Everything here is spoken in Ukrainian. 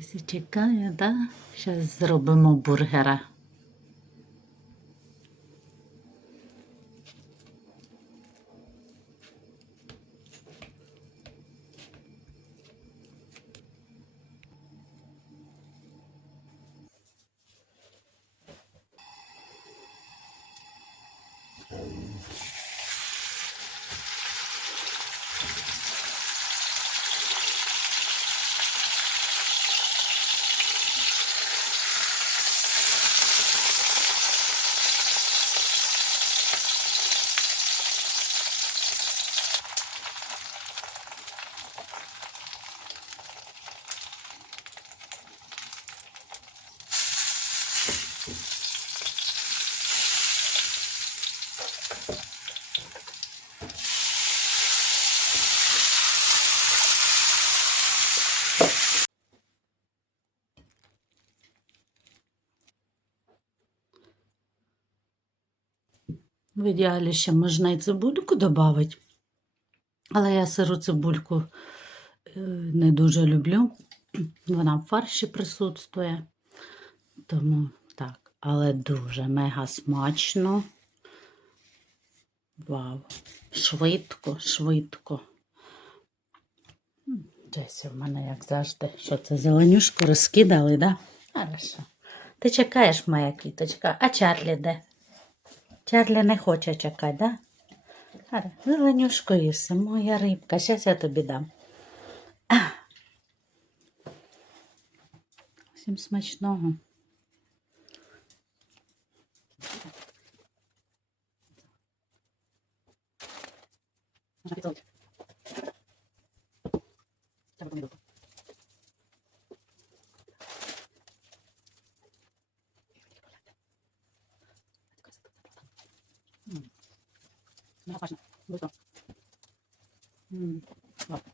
Всі чекає, так? Зараз зробимо бургера. В ідеалі ще можна і цибульку додати. Але я сиру цибульку е, не дуже люблю. Вона в фарші присутствує. Тому так, але дуже мега смачно. Вау. Швидко, швидко. Джесі в мене, як завжди, що це зеленюшку розкидали, да? Хорошо. Ти чекаєш, моя квіточка, а Чарлі де? Чарлі не хоче чекати, да? Зеленюшко їси, моя рибка. Зараз я тобі дам. Всім смачного. Можна Mm. Malakas na. Gusto. Mm. Wow.